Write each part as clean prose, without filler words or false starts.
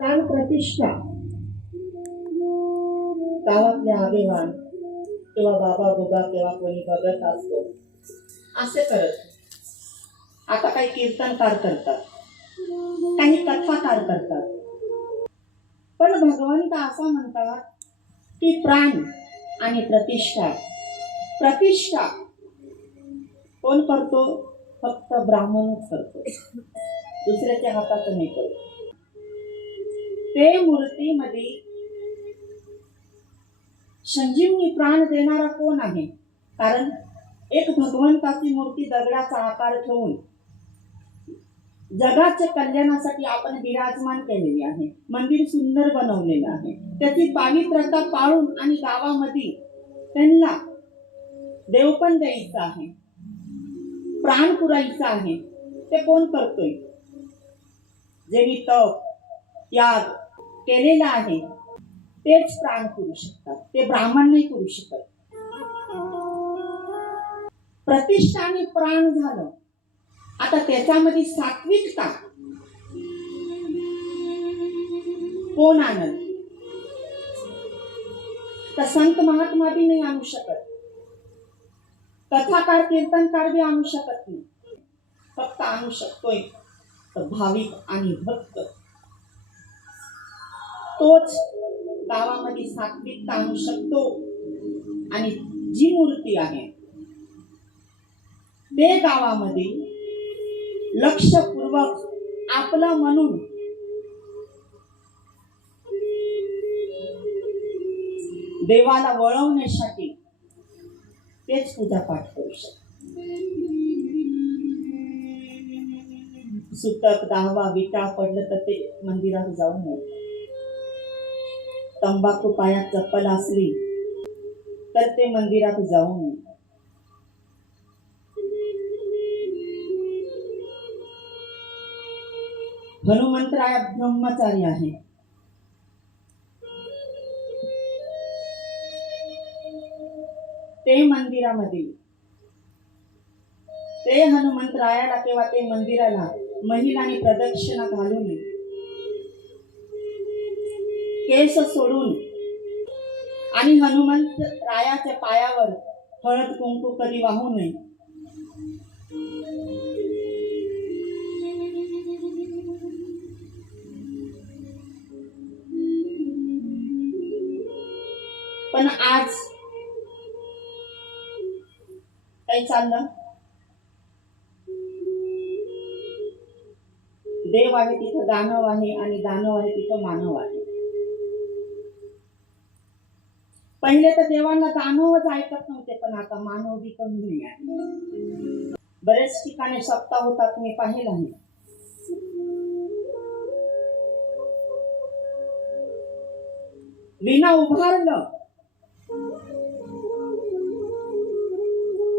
प्राण प्रतिष्ठा गावातले आगेवान किंवा बाबा बोबा किंवा कोणी बघत असतो असे करत. आता काही कीर्तनकार करतात, काही कथाकार करतात, पण भगवंत असं म्हणतात की प्राण आणि प्रतिष्ठा. प्रतिष्ठा कोण करतो? फक्त ब्राह्मणच करतो, दुसऱ्याच्या हाताचं नाही करतो. ते मूर्तीमध्ये संजीवनी प्राण देणारा कोण आहे? कारण एक भगवंताची मूर्ती दगडाचा आकार ठेवून जगाच्या कल्याणासाठी आपण विराजमान केलेली आहे. मंदिर सुंदर बनवलेलं आहे, त्याची पावित्र्यता पाळून आणि गावामध्ये त्यांना देवपण द्यायचं आहे, प्राण पुरायचा आहे. ते कोण करतोय? ज्यांनी तप त्याग केलेला आहे तेच प्राण पुरू शकतात, ते ब्राह्मण नाही पुरू शकत. प्रतिष्ठा आणि प्राण झालं. आता त्याच्यामध्ये सात्विकता कोण आणल? तर संत महात्मा बी नाही आणू शकत, कथाकार कीर्तनकार बी आणू शकत नाही. फक्त आणू शकतोय तर भाविक आणि भक्त. तोच गावामध्ये सात्विकता आणू शकतो. आणि जी मूर्ती आहे ते गावामध्ये लक्षपूर्वक आपलं म्हणून देवाला वळवण्यासाठी तेच पूजापाठ करू शकतो. सुतक 10वा विटा पडलं तर ते मंदिरात जाऊ नये. तंबाखू पायात चप्पल असली तर ते मंदिरात जाऊ नये. हनुमंतराय ब्रह्मचारी आहे, ते मंदिरामध्ये ते हनुमंतरायाला किंवा ते मंदिराला महिलांनी प्रदक्षिणा घालू नये. केस सोडून आणि हनुमंत रायाच्या पायावर हळद कुंकू कधी वाहू नये. पण आज काय चाललं? देव आहे तिथं दानव आहे, आणि दानव आहे तिथं मानव आहे. पहिले तर देवांना दानवच ऐकत नव्हते, पण आता मानव बी कमी नाही आहे. बरेच ठिकाणी सप्ताह होतात, मी पाहिलं आहे. विना उभारलं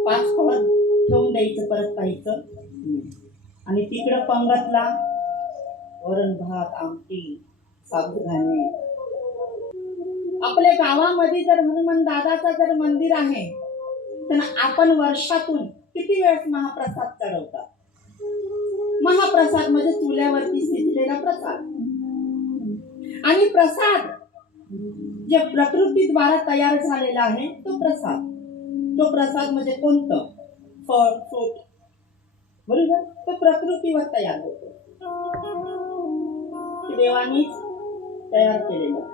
5 पळत ठेवून द्यायचं, परत पाहायचं. आणि तिकडं पंगतला वरण भात आमटी साबुदाणे. आपल्या गावामध्ये जर हनुमान दादाचं जर मंदिर आहे तर आपण वर्षातून किती वेळेस महाप्रसाद चढवतात? महाप्रसाद म्हणजे चुल्यावरती शिजलेला प्रसाद. आणि प्रसाद जे प्रकृतीद्वारा तयार झालेला आहे तो प्रसाद. तो प्रसाद म्हणजे कोणतं? फळ फ्रूट, बरोबर? तो प्रकृतीवर तयार होतो, देवानीच तयार केलेला.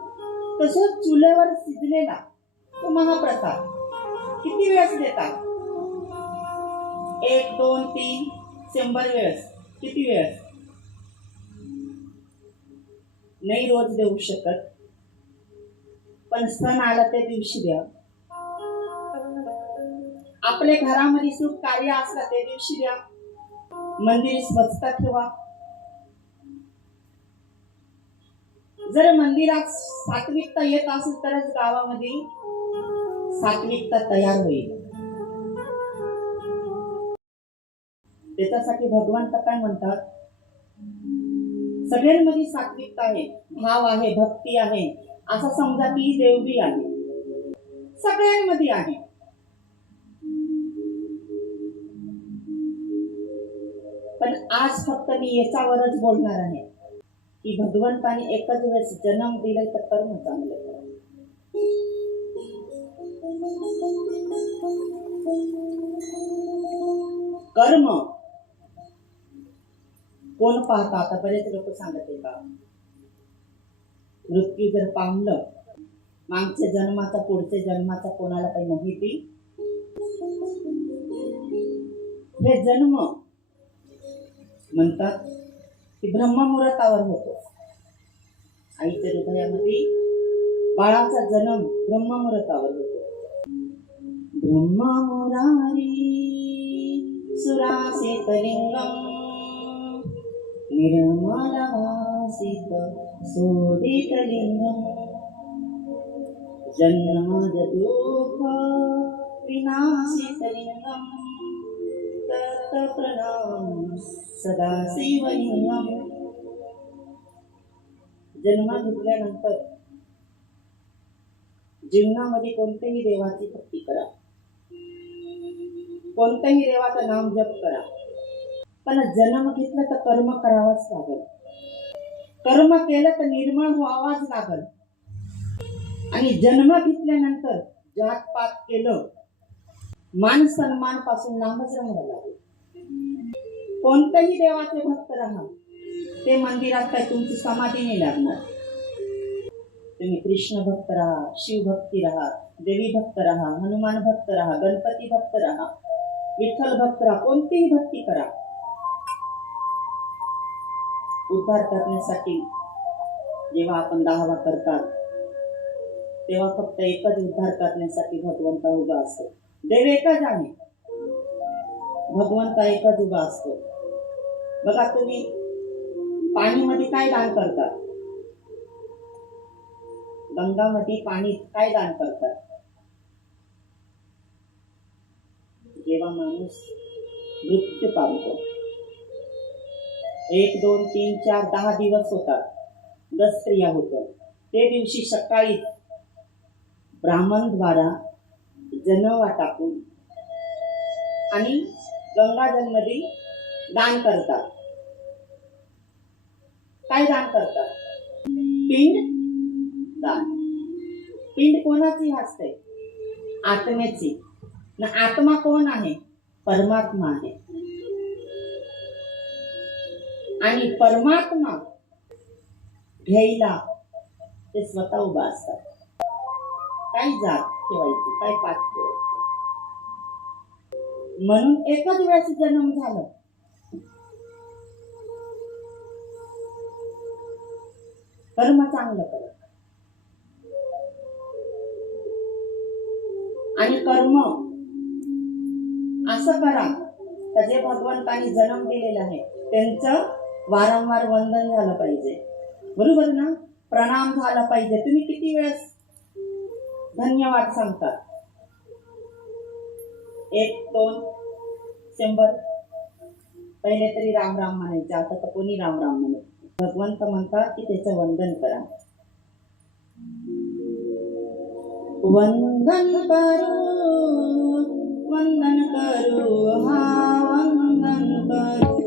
तसंच चुल्यावर शिजलेला तो महाप्रसाद किती वेळेस देतात? 1 2 3 100 वेळेस. किती वेळेस? नाही रोज देऊ शकत, पण सण आला त्या दिवशी द्या. आपल्या घरामध्ये सुख कार्य असला त्या दिवशी द्या. मंदिर स्वच्छता ठेवा. जर मंदिरात सात्विकता येत असेल तरच गावामध्ये सात्विकता तयार होईल. त्याच्यासाठी भगवंत काय म्हणतात? सगळ्यांमध्ये सात्विकता आहे, भाव आहे, भक्ती आहे. असं समजा की देवबी आहे, सगळ्यांमध्ये आहे. पण आज फक्त मी याच्यावरच बोलणार आहे. की भगवंताने एकच वेळेस जन्म दिले तर कर्म चांगले करा. कर्म कोण पाहता? आता बरेच लोक सांगत आहे का मृत्यू जर पामलं मागच्या जन्माचा पुढच्या जन्माचा कोणाला काही माहिती? हे जन्म म्हणतात की ब्रह्ममुहूर्तावर होतो. आईच्या हृदयामध्ये बाळाचा जन्म ब्रह्ममुहूर्तावर होतो. ब्रह्ममुरारी सुरासित लिंगम निर्मलवासित सोदित लिंगम जन्मज दुःख विनाशित लिंगम तत प्रणाम सदाशिवलिंगम. जन्म घेतल्यानंतर जीवनामध्ये कोणत्याही देवाची भक्ती करा, कोणत्याही देवाचं नाम जप करा, पण जन्म घेतला तर कर्म करावाच लागल. कर्म केलं तर निर्मळ व्हावाच लागल. आणि जन्म घेतल्यानंतर जातपात केलं मान सन्मान पासून लांबच राहावं लागेल. कोणत्याही देवाचे भक्त राहा, ते मंदिरात काय तुमची समाधी नाही लागणार. तुम्ही कृष्ण भक्त राहा, शिव भक्ती राहा, देवी भक्त राहा, हनुमान भक्त राहा, गणपती भक्त राहा, विठ्ठल भक्त राहा, कोणतीही भक्ती करा. उद्धार करण्यासाठी जेव्हा आपण दावा करतात तेव्हा फक्त एकच उद्धार करण्यासाठी भगवंता उभा असतो. देव एकच आहे, भगवंता एकच उभा असतो. बघा तुम्ही पाणीमध्ये काय दान करतात? गंगामध्ये पाणी काय दान करतात? जेव्हा माणूस मृत्यू पावतो 1, 2, 3, 4, 10 दिवस होतात, 10 क्रिया होतं, ते दिवशी सकाळी ब्राह्मण द्वारा जनवा टाकून आणि गंगाजलमध्ये दान करतात. काय दान करतात? पिंड दान. पिंड कोणाची असते? आत्म्याची. ना आत्मा कोण आहे? परमात्मा आहे. आणि परमात्मा घ्यायला ते स्वतः उभा असतात. काय जात ठेवायची, काय पाठ ठेवायचं. म्हणून एकच वेळेस जन्म झालं. कर्म चांगलं करा. आणि कर्म असं करा तर जे भगवंतांनी जन्म दिलेला आहे त्यांचं वारंवार वंदन झालं पाहिजे. बरोबर ना? प्रणाम झाला पाहिजे. तुम्ही किती वेळेस धन्यवाद सांगतात? 1, 2, 100. पहिले तरी राम राम म्हणायचे, आता तर कोणी राम राम म्हणत. भगवंत म्हणतात की त्याचं वंदन करा. वंदन करू हा वंदन करू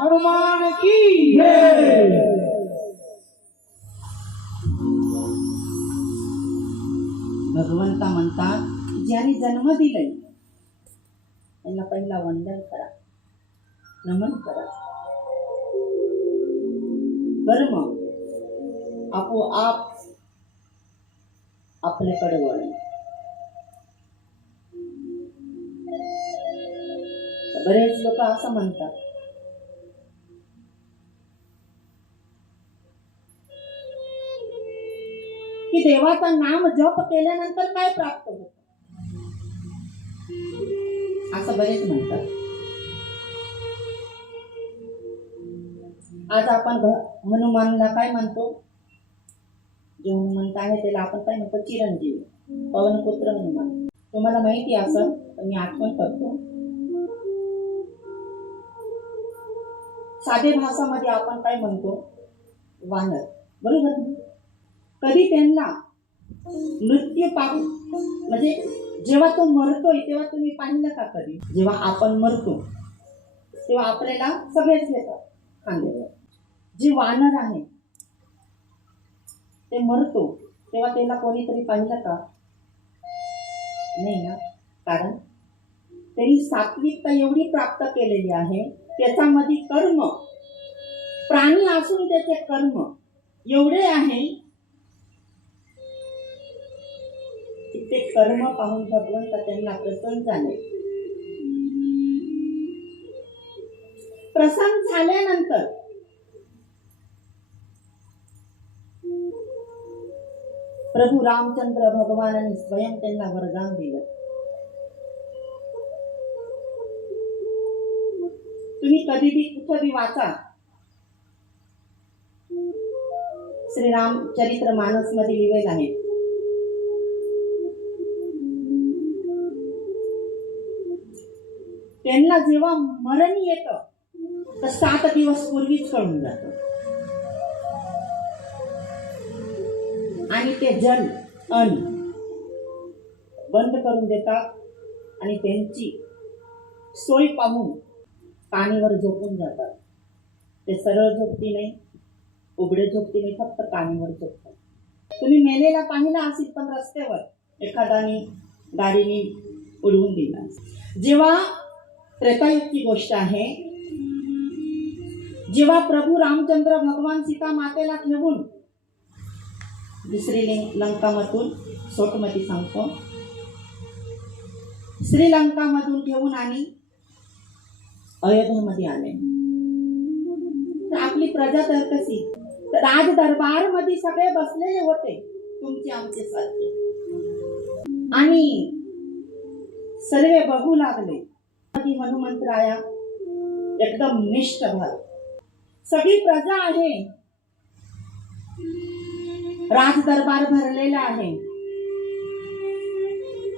हनुमान की जय। भगवंता म्हणतात, ज्याने जन्म दिलाय त्यांना पहिला वंदन करा, नमन करा. कर्म आपोआप आपल्याकडे वळेल. बरेच लोक असं म्हणतात, की देवाचं नाम जप केल्यानंतर काय प्राप्त होत, असं बरेच म्हणतात. आज आपण हनुमानला काय म्हणतो? जो हनुमंत आहे त्याला आपण काय म्हणतो? चिरंजीव, पवनपुत्र हनुमान. तुम्हाला माहिती असं, पण मी आठवण करतो. साधे भाषामध्ये आपण काय म्हणतो? वानर, बरोबर. कधी त्यांना मृत्यू पाहून, म्हणजे जेव्हा तो मरतोय तेव्हा तुम्ही पाहिलं का? कधी जेव्हा आपण मरतो तेव्हा आपल्याला सगळेच येतात खांद्यावर. जे वानर आहे ते मरतो तेव्हा त्याला कोणीतरी पाहिलं का? नाही ना. कारण त्यांनी सात्विकता एवढी प्राप्त केलेली आहे, त्याच्यामध्ये कर्म, प्राणी असून त्याचे कर्म एवढे आहे की ते कर्म पाहून भगवंत त्यांना प्रसन्न झाले. प्रसन्न झाल्यानंतर प्रभू रामचंद्र भगवानांनी स्वयं त्यांना वरदान दिलं. तुम्ही कधी बी कुठं बी वाचा, श्रीराम चरित्र मानस मध्ये लिहिलेलं आहे. त्यांना जेव्हा मरण येतं तर 7 दिवस पूर्वीच कळून जातं, आणि ते जल अन्न बंद करून देतात आणि त्यांची सोय पाहून कानीवर झोपून जातात. ते सरळ झोपती नाही, उघडे झोपती नाही, फक्त कानीवर झोपतात. तुम्ही मेलेला पाहिला असेल, पण रस्त्यावर एखाद्याने गाडीने उडवून दिला. जेव्हा त्रेतायुगची गोष्ट आहे, जेव्हा प्रभू रामचंद्र भगवान सीता मातेला घेऊन दुसरी लंकामधून, सोटमती सांगतो, श्रीलंकामधून घेऊन आणि अयोध्येमध्ये आले. तर आपली प्रजा तर कशी, राज दरबार मध्ये सगळे बसलेले होते, तुमचे आमचे सारखे, आणि सर्व बघू लागले. हनुमंतराया एकदम निष्ठभर, सगळी प्रजा आहे, राज दरबार भरलेला आहे.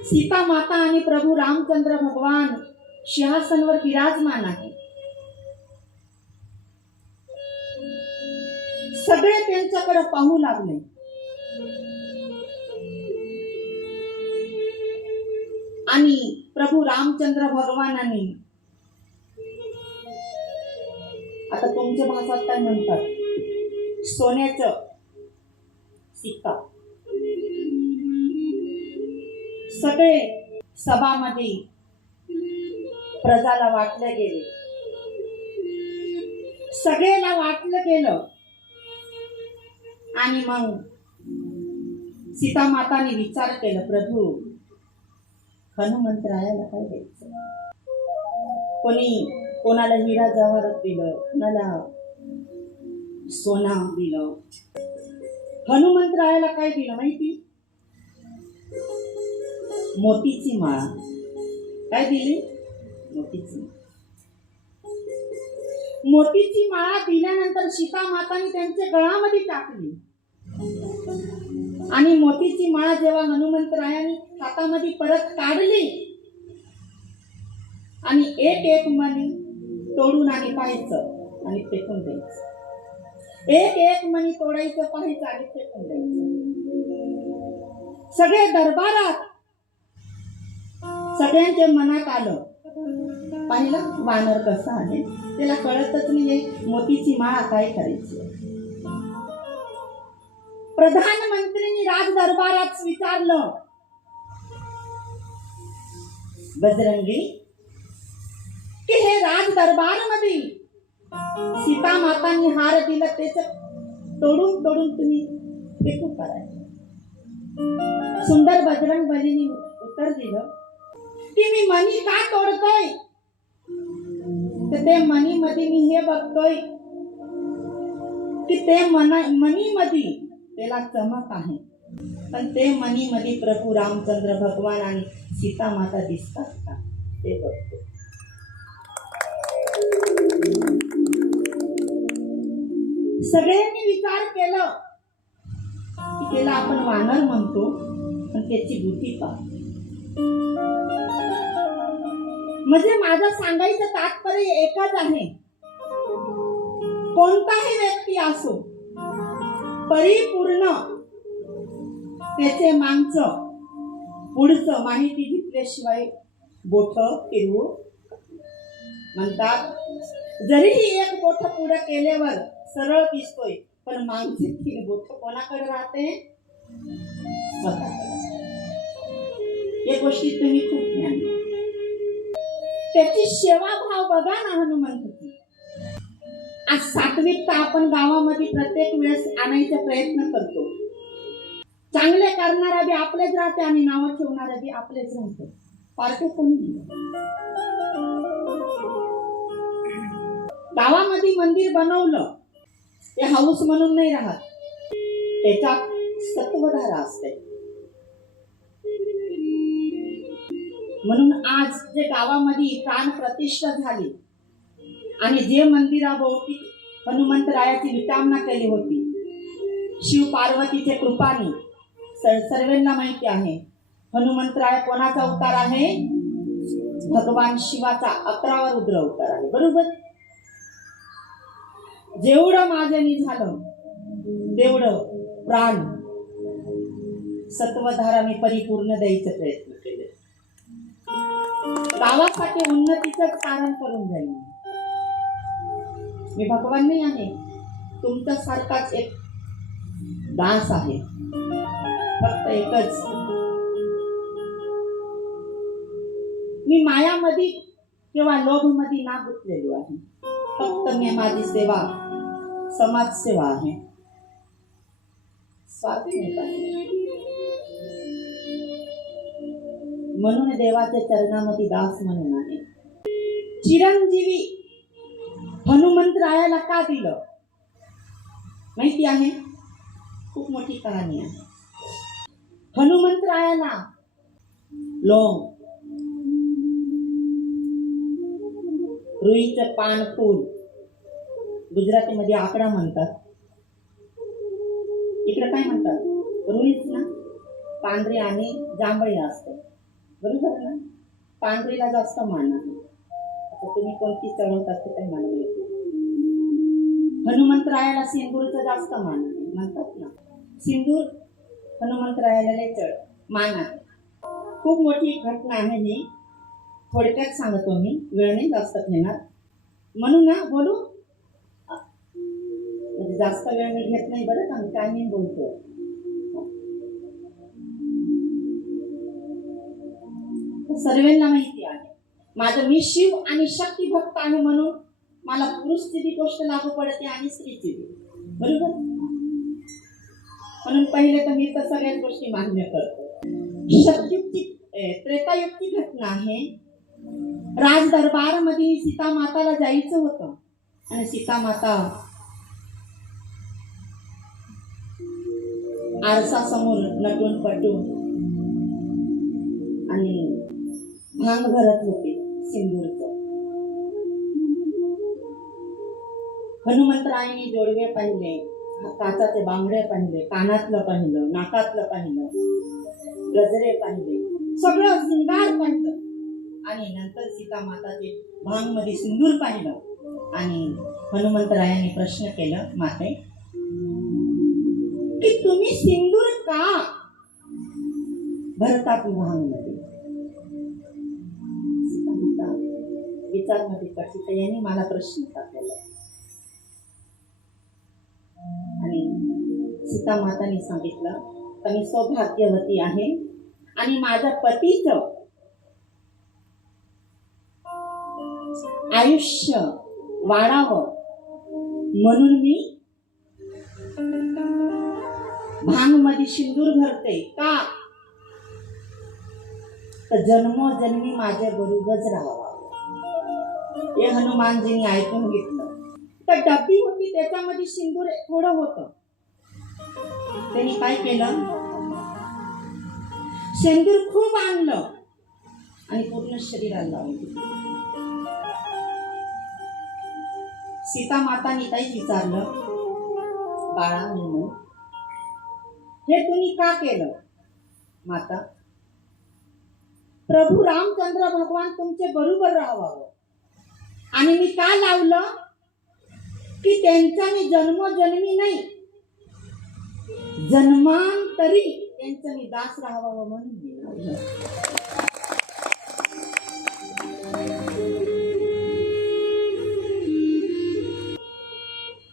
सीता माता आणि प्रभू रामचंद्र भगवान सिंहासनावर विराजमान आहे. सगळे त्यांच्याकडे पाहू लागले. आणि प्रभू रामचंद्र भगवानांनी, आता तुमच्या भाषात काय म्हणतात, सोन्याचं सिक्का, सगळे सभामध्ये प्रजाला वाटले गेले. सगळ्याला वाटलं गेलं आणि मग सीता माताने विचार केला, प्रभू हनुमंतरायाला काय द्यायचं? कोणाला हिरा जवाहरात दिलं, कोणाला सोना दिलं. हनुमंतरायाला काय दिलं माहिती? मोतीची माळा. काय दिली? मोतीची माळा. मोतीची माळा दिल्यानंतर सीता माताने त्यांच्या गळामध्ये टाकली आणि मोतीची माळा जेव्हा हनुमंतरायाने हातामध्ये परत काढली आणि एक एक मणी तोडून आणि पाहायचं आणि फेकून द्यायचं. एक एक मणी तोडायचं, पाहायचं आणि फेकून द्यायचं. सगळे दरबारात सगळ्यांच्या मनात आलं, पाहिलं वानर कसा आहे, त्याला कळतच नाही मोतीची माळा काय करायची. प्रधानमंत्रींनी राज दरबारात विचारलं, बजरंगी की हे राज दरबार मध्ये सीता मातांनी हार दिला त्याच तोडून तुम्ही फेकून करायचं. सुंदर बजरंग बलीने उत्तर दिलं की मी मणी का तोडतोय, तर ते मणी मध्ये मी हे बघतोय की ते मणी मध्ये त्याला चमक आहे, पण ते मणी मध्ये प्रभू रामचंद्र भगवान आणि सीता माता दिसतात का ते बघतो. सगळ्यांनी विचार केला की त्याला आपण वानर म्हणतो, पण त्याची बुद्धी पहा. म्हणजे माझं सांगायचं तात्पर्य एकच आहे, कोणताही व्यक्ती असो परिपूर्ण त्याचे मागचं पुढचं माहिती घेतल्याशिवाय बोट फिरवू म्हणतात. जरीही एक बोट पुढे केल्यावर सरळ दिसतोय, पण मागचे 3 बोट कोणाकडे राहते? स्वतःकडे. या गोष्टी तुम्ही खूप ज्ञान. त्याची सेवाभाव बघा ना हनुमंताची. आज सात्विकता आपण गावामध्ये प्रत्येक वेळेस आणायचा प्रयत्न करतो. चांगले करणारा बी आपलेच राहते आणि नावं ठेवणारा बी आपलेच राहते. पार्टी कोणी गावामध्ये मंदिर बनवलं ते हाऊस म्हणून नाही राहत, त्याच्यात सत्वधारा असते. म्हणून आज जे गावामध्ये प्राण प्रतिष्ठा झाली आणि जे मंदिराभोवती हनुमंतरायाची विटामना केली होती, शिव पार्वतीच्या कृपाने सर्वांना माहिती आहे हनुमंतराय कोणाचा अवतार आहे? भगवान शिवाचा 11वा रुद्र अवतार आहे. बरोबर. जेवढं माझ्यानी झालं तेवढं प्राण सत्वधाराने परिपूर्ण द्यायचा प्रयत्न केले. गावासाठी उन्नतीचं कारण करून जाईल. मी भगवान नाही आहे, तुमच्या सारखाच एक दास आहे. फक्त एकच, मी मायामध्ये किंवा लोभमध्ये ना गुंतलेलो आहे. फक्त मी माझी सेवा समाजसेवा आहे, स्वार्थ नाही पाहिजे. म्हणून देवाच्या चरणामध्ये दास म्हणून आहे. चिरंजीवी हनुमंतरायाला का दिलं माहिती आहे? खूप मोठी कहाणी आहे. हनुमंतरायाला लोंग, रुईचं पान फूल, गुजरातीमध्ये आकडा म्हणतात, इकडे काय म्हणतात? रुईच ना. पांढरी आणि जांभळी असते, बरोबर ना. पांढरीला जास्त मान आहे. आता तुम्ही कोणती चढवतात ते काही मला माहिती. हनुमंतरायाला सिंदूरचं जास्त मान आहे म्हणतात ना. सिंदूर हनुमंतरायाला लय चढ मान आहे. खूप मोठी घटना आहे ही, थोडक्यात सांगतो मी, वेळ नाही जास्त घेणार. म्हणून ना बोलू, म्हणजे जास्त वेळ मी घेत नाही बरं का, मी काय नाही बोलतो. सर्वांना माहिती आहे माझं मी शिव आणि शक्ती भक्त आहे, म्हणून मला पुरुषची बी गोष्ट लागू पडते आणि स्त्रीची बी, बरोबर. म्हणून पहिले तर मी तर सगळ्याच गोष्टी मान्य करतो. सतयुगची त्रेतायुगची घटना आहे. राज दरबार मध्ये सीता माताला जायचं होतं आणि सीता माता आरसा समोर नटून पटून आणि भांग भरत होते सिंदूरचं. हनुमंतरायांनी जोडवे पाहिले, काचाचे बांगडे पाहिले, कानातलं पाहिलं, नाकातलं पाहिलं, गजरे पाहिले, सगळं सिंगार पाहिलं आणि नंतर सीता माताचे भांग मध्ये सिंदूर पाहिलं आणि हनुमंतरायांनी प्रश्न केलं, माते की तुम्ही सिंदूर का भरतात भांग मध्ये? सीता माता विचार मध्ये पडली, तर यांनी मला प्रश्न टाकलेला आणि सीता माताने सांगितलं तर मी सौभाग्यवती आहे आणि माझ्या पतीचं आयुष्य वाढावं म्हणून मी भांग मध्ये सिंदूर भरते. का? तर जन्मोजन्मी माझ्या बरोबरच राहावं. हे हनुमानजींनी ऐकून घेतलं. तर डब्बी होती त्याच्यामध्ये सिंदूर थोडं होतं. त्यांनी काय केलं, सिंदूर खूप आणलं आणि पूर्ण शरीराला लावलं. सीता माताने काही विचारलं, बाळा म्हणून हे तुम्ही का केलं? माता, प्रभू रामचंद्र भगवान तुमचे बरोबर राहावं आणि मी का लावलं की त्यांचा मी जन्मोजन्मी नाही, जन्मांतरी त्यांचं मी दास राहावं म्हणून मी लावलं.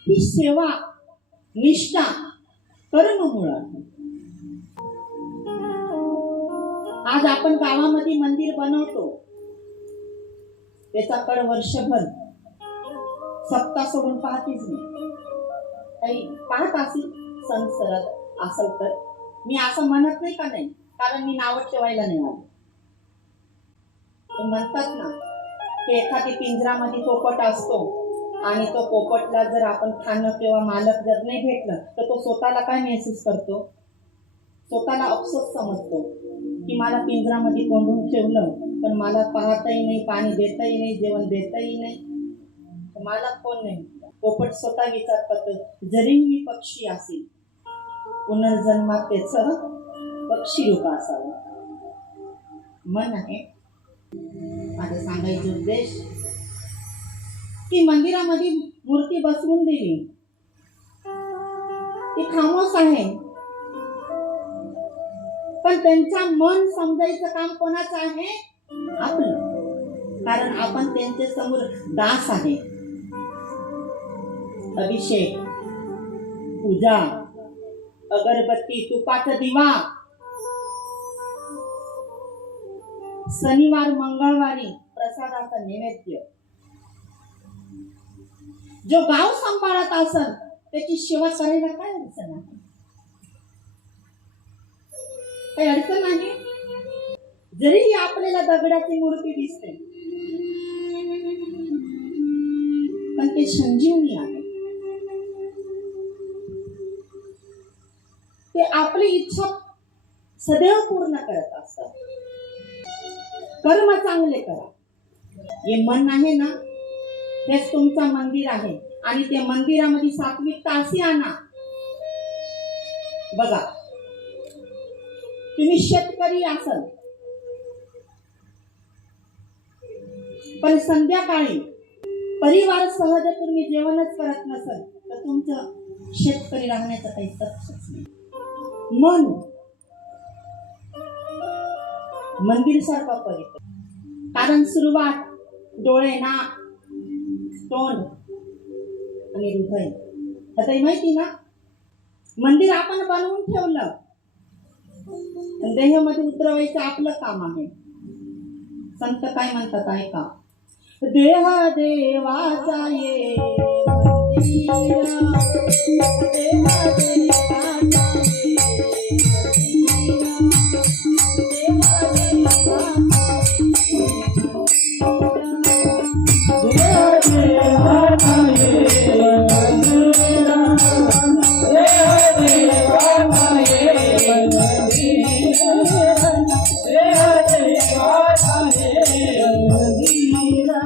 ही सेवा निष्ठा कर्म मूळ आहे. आज आपण गावामध्ये मंदिर बनवतो, त्याचा कड वर्षभर सप्ताह सोडून पाहतेच नाही. काही पाहत असेल सण सरत असेल तर मी असं म्हणत नाही का नाही, कारण मी नाव ठेवायला नाही आले. पण म्हणतात ना की एखादी पिंजरामध्ये पोपट असतो आणि तो पोपटला जर आपण खाणं किंवा मालक जर नाही भेटलं तर तो स्वतःला काय महसूस करतो? स्वतःला अफसोस समजतो की मला पिंजरामध्ये कोंडून ठेवलं पण मला पाहताही नाही, पाणी देताही नाही, जेवण देताही नाही, मला कोण नाही. पोपट स्वतः विचार करतो, जरी मी पक्षी असेल पुनर्जन्मात त्याचं पक्षी रूप असावं. मन आहे माझं सांगायचं उद्देश की मंदिरामध्ये मूर्ती बसवून दिली ती खामोश आहे, पण त्यांचा मन समजायचं काम कोणाचं आहे? आपलं. कारण आपण त्यांच्या समोर दास आहे. अभिषेक, पूजा, अगरबत्ती, तुपाचा दिवा, शनिवार मंगळवारी प्रसादाचा नैवेद्य. जो गाव सांभाळत असेल त्याची सेवा करायला काय अडचण आहे? काही अडचण आहे? जरी आपल्याला दगडाची मूर्ती दिसते पण ते संजीवनी आहे. ते आपली इच्छा सदैव पूर्ण करत असतात. कर्म चांगले करा. हे मन आहे ना, हेच तुमचं मंदिर आहे आणि त्या मंदिरामध्ये सात्विकता अशी आणा. बघा, तुम्ही शेतकरी असाल पण संध्याकाळी परिवार सहज तुम्ही जेवणच करत नसाल तर तुमचं शेतकरी राहण्याचं काही तथ्यच नाही. मन मंदिर सारखं पवित्र. कारण सुरुवात डोळे, नाक, तोंड आणि हृदय. आता माहिती ना, मंदिर आपण बनवून ठेवलं, देहामध्ये उतरवायचं आपलं काम आहे. संत काय म्हणतात ऐका, देह देवाचा ये मंदिरा, देह देवाचा ये मंदिरा, देह देवाचा ये मंदिरा, देह देवाचा ये मंदिरा, देह देवाचा ये मंदिरा.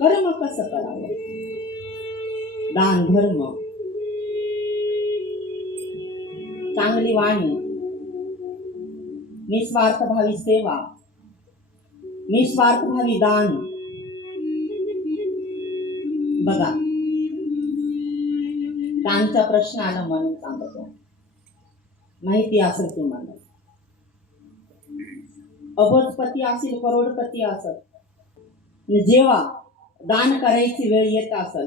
कर्म कसं करावं? दान धर्म, चांगली वाणी, निस्वार्थ भावी सेवा, निस्वार्थ भावी दान. बघा, दानचा प्रश्न आला म्हणून सांगतो. माहिती असेल तुम्हाला, अबजपती असेल, करोडपती असेल, जेव्हा दान करायची वेळ येत असेल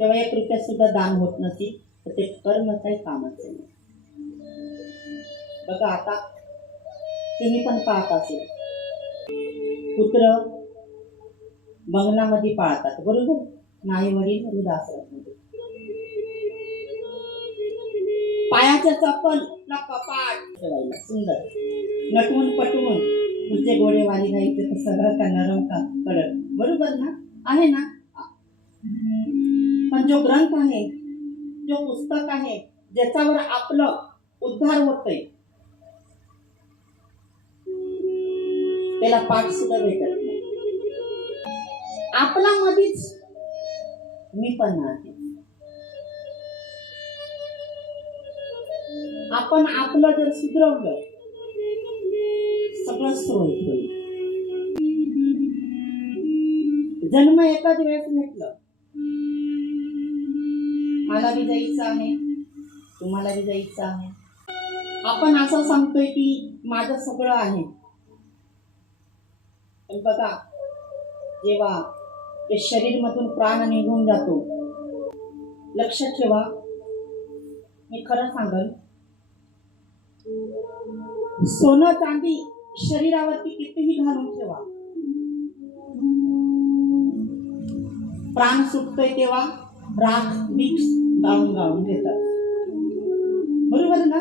तेव्हा 1 रुपया सुद्धा दान होत नसेल तर ते कर्म काही कामाचे नाही. बघा, आता तुम्ही पण पाहत असेल, पुत्र बंगल्यामध्ये पाळतात, बरोबर, नाही वडील वृद्धाश्रममध्ये. पायाच्या चप्पल ना कपाट ठेवायला सुंदर नटवून पटवून, तुझे गोडेवाली घ्यायचे तर सगळं का नरम का कडक, बरोबर ना, आहे ना. पण जो ग्रंथ आहे, जो पुस्तक आहे, ज्याच्यावर आपलं उद्धार होतंय, त्याला पाठ सुद्धा भेटत नाही. आपला मधीच मी पण आहे. आपण आपलं जर सुधरवलं, सगळं सुरळीत होईल. जन्म एकाच वेळेस घेतलं, मला बी जायचं आहे, तुम्हाला बी जायचं आहे. आपण असं सांगतोय की माझं सगळं आहे, पण बघा, जेव्हा ते शरीर मधून प्राण निघून जातो, लक्षात ठेवा, मी खरं सांगल, सोनं चांदी शरीरावरती कितीही घालून ठेवा, प्राण सुटतोय तेव्हा राख मिक्स गाळून गाळून घेतात, बरोबर ना.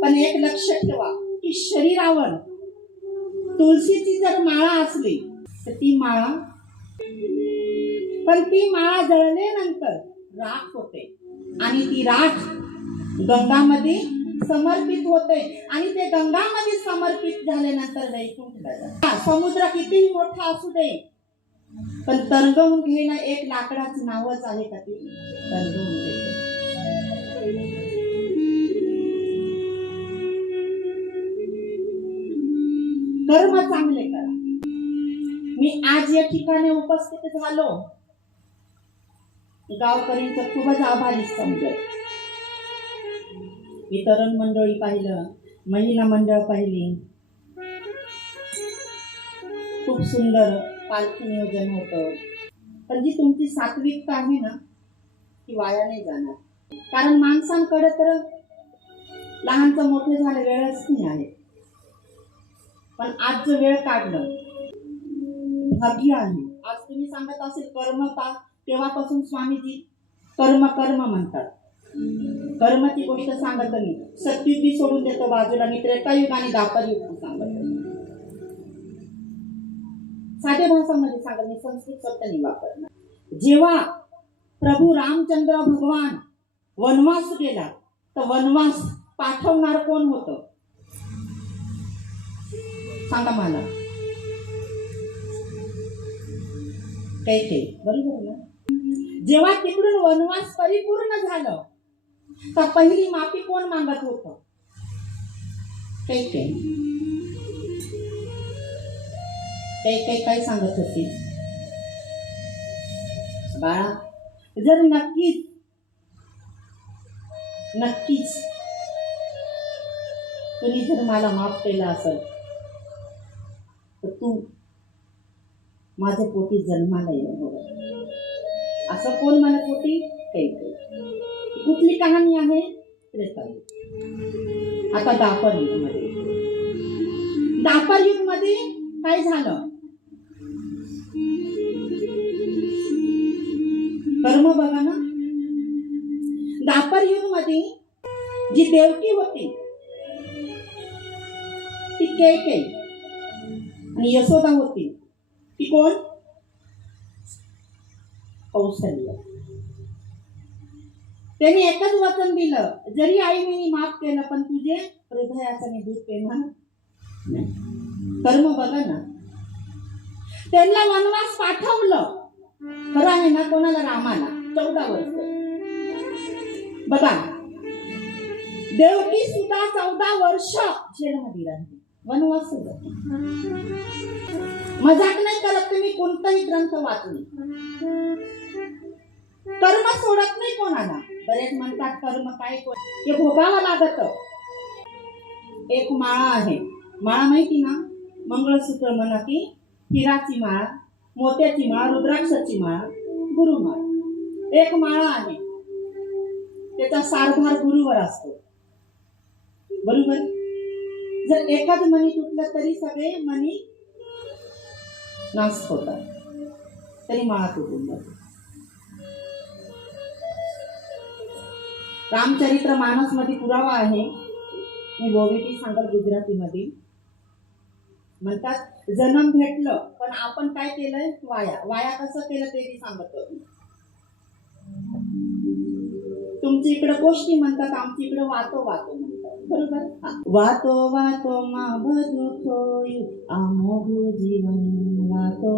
पण एक लक्षात ठेवा की शरीरावर तुळशीची जर माळा असली तर ती माळा, पण ती माळा जळल्यानंतर राख होते आणि ती राख गंगामध्ये समर्पित होते आणि ते गंगामध्ये समर्पित झाल्यानंतर वैकुंठला जाते. समुद्र कितीही मोठा असू दे पण तरंगवून घेणं एक लाकडाचं नावच आहे का ते तरंगवून घेते. कर्म चांगले करा. मी आज या ठिकाणी उपस्थित झालो गावकऱ्यांचं खूपच आभारी समजत. मी तरुण मंडळी पाहिलं, महिला मंडळ पाहिली, खूप सुंदर पालखी नियोजन होतं. पण जी तुमची सात्विकता आहे ना ती वाया नाही जाणार. कारण माणसांकडे तर लहानचं मोठे झाले वेळच नाही आहे. पण आज जो वेळ काढलं भाग्य आहे. आज तुम्ही सांगत असेल कर्म पा, तेव्हापासून स्वामीजी कर्म कर्म म्हणतात. कर्माची गोष्ट सांगत नाही. सत्युगी सोडून देतो बाजूला. मी त्रेतायुग आणि द्वापर युग सांगत. साध्या भाषामध्ये सांगत, मी संस्कृत शब्द नाही वापरणार. जेव्हा प्रभू रामचंद्र भगवान वनवास गेला तर वनवास पाठवणार कोण होतं सांगा मला. कैकेयी, बरोबर ना. जेव्हा तिकडून वनवास परिपूर्ण झालं तर पहिली माफी कोण मागत होतं कैकेयी. कैकेयी काय सांगत होती, बाळा जर नक्कीच तुम्ही जर मला माफ केलं असेल तर तू माझ्या पोटी जन्माला येऊ. असं कोण म्हणत होती कैकेयी. कुठली कहाणी आहे त्रेतायुग. आता द्वापर युग मध्ये काय झालं. कर्म बघा ना. द्वापर युग मध्ये जी देवकी होती ती कैकेयी आणि यशोदा होती ती कोण कौसल्य. त्यांनी एकच वचन दिलं, जरी आई मी माफ केलं पण तुझे हृदयाचं मी दूध पेणार नाही. कर्म बघा ना. त्यांना वनवास पाठवलं खरं आहे ना कोणाला, रामाला 14 वर्ष. बघा देवकी सुद्धा 14 वर्ष जेलमध्ये राहिली. वनवास मजाक नाही करत. तुम्ही कोणताही ग्रंथ वाचले कर्म सोडत नाही कोणाला. बरेच म्हणतात कर्म काय हे भोगावं लागत. एक माळा आहे, माळा माहिती ना, मंगळसूत्र म्हणा की हिराची माळ, मोत्याची माळ, रुद्राक्षाची माळ, गुरुमाळ. एक माळा आहे, त्याचा सारभार गुरुवर असतो, बरोबर. जर एखाद मणी तुटलं तरी सगळे मणी नाश होतात, तरी माळा तुटून जाते. रामचरित्र मानस मध्ये पुरावा आहे. मी बोबीटी सांगल गुजरातीमध्ये. म्हणतात जन्म भेटलं पण आपण काय केलंय वाया कसं केलं ते मी सांगतो. तुमच्या इकडे गोष्टी म्हणतात, आमच्या इकडे वातो म्हणतात, बरोबर. वातो मा बधू खोयू आमोघू जीवन वातो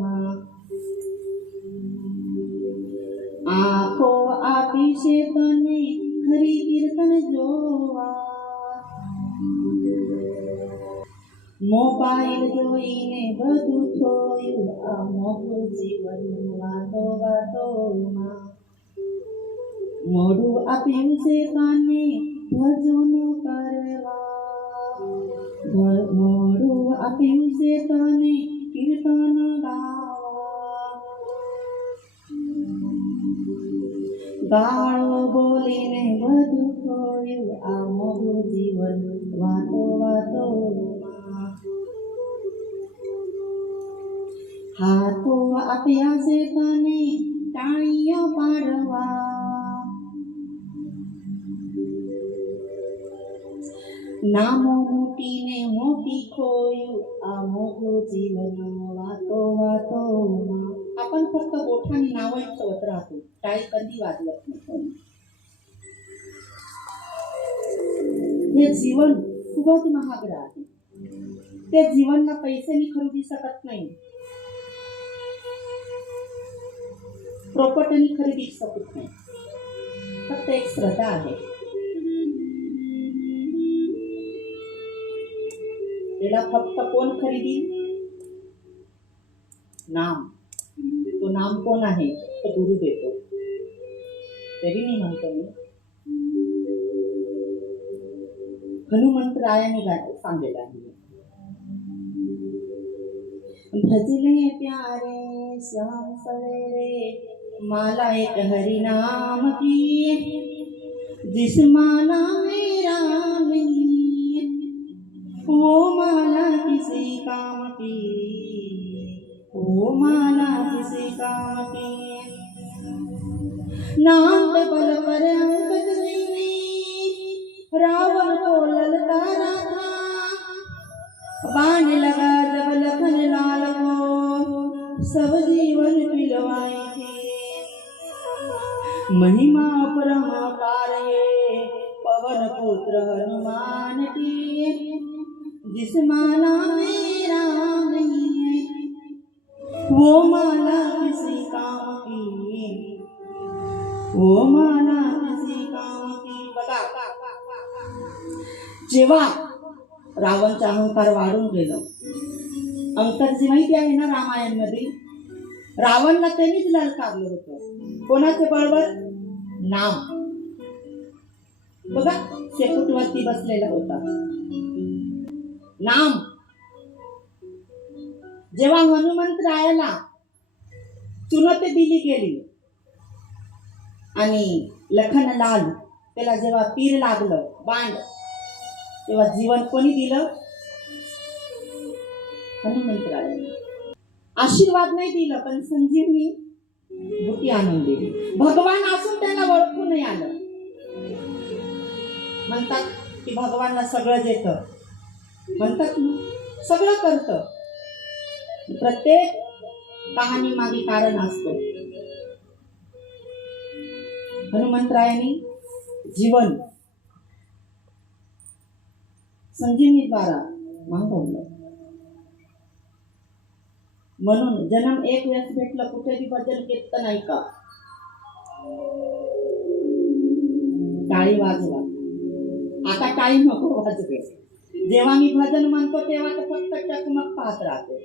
मा आखो आपी शेतने हरी कीर्तन जोवा मोबाइल जोईने बधू खोयू आमोघू जीवन वातो मा मोडू आप्यू शेताने भजन करवा मोडू आप्यू शेताने कीर्तन गावा गाळो बोलीने बधू खोयू आमोघू जीवन वातो हातो आप्या शेताने टाळियो पाडवा नामो मोटीने मोटी खोयू आमोघू जीवन वातो आपण फक्त बोठाने नावं ठेवत राहतो, टाळी कधी वाजवत नाही. हे जीवन खूपच महागड आहे. त्या जीवनला पैशाने खरेदी शकत नाही, प्रॉपर्टीने खरेदी शकत नाही. फक्त एक श्रद्धा आहे. त्याला फक्त कोण खरेदी? नाम. तो नाम कोण आहे? तो गुरु देतो. तरी मी म्हणतो, मी हनुमंतरायाने सांगितलं आहे, भजले प्यारे श्याम सवेरे माला एक हरि नाम की, जिस माला में राम नहीं वो माला किसी काम की, वो माला किसी काम की. नाम पे बल पर अंगद ने रावण को ललकारा था, बाण लगा जब लखन लाल को सब जीवन पिलवाए थे. महिमा परमापार है पवन पुत्र हनुमान की, जिस माला में राम नहीं है वो माला किसी काम की, वो माला किसी काम की. बघा, जेव्हा रावणचा अहंकार वाढून गेलं, अंतरजी माहिती आहे ना रामायण मध्ये, रावणला त्यांनीच ललकारलं होतं. कोणाचे बळवर? नाम. बघा, शेपूटवरती बसलेला होता नाम. जेव्हा हनुमंतरायाला चुनौती दिली गेली आणि लखनलाल त्याला जेव्हा तीर लागलं, बाण, तेव्हा जीवन कोणी दिलं? हनुमंतरायाने. आशीर्वाद नाही दिलं, पण संजीवनी बुटी आणून दिली. भगवान असून त्यांना ओळखू नाही आलं. म्हणतात की भगवानला सगळं येतं, म्हणतात ना, सगळं करतं. प्रत्येक कहाणी मागे कारण असतो. हनुमंतरायाने जीवन संजीवनी द्वारा मागवलं. म्हणून जन्म एक वेळेस भेटलं, कुठेही भजन कीर्तन नाही का, टाळी वाजवा. आता टाळी नको वाजवे. जेव्हा मी भजन म्हणतो तेव्हा तर फक्त टकमक पाहत राहते.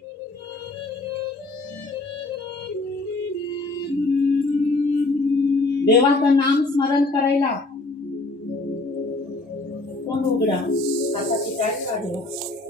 देवाचं नाम स्मरण करायला कोण उघडा हाताची टाळी वाजवा.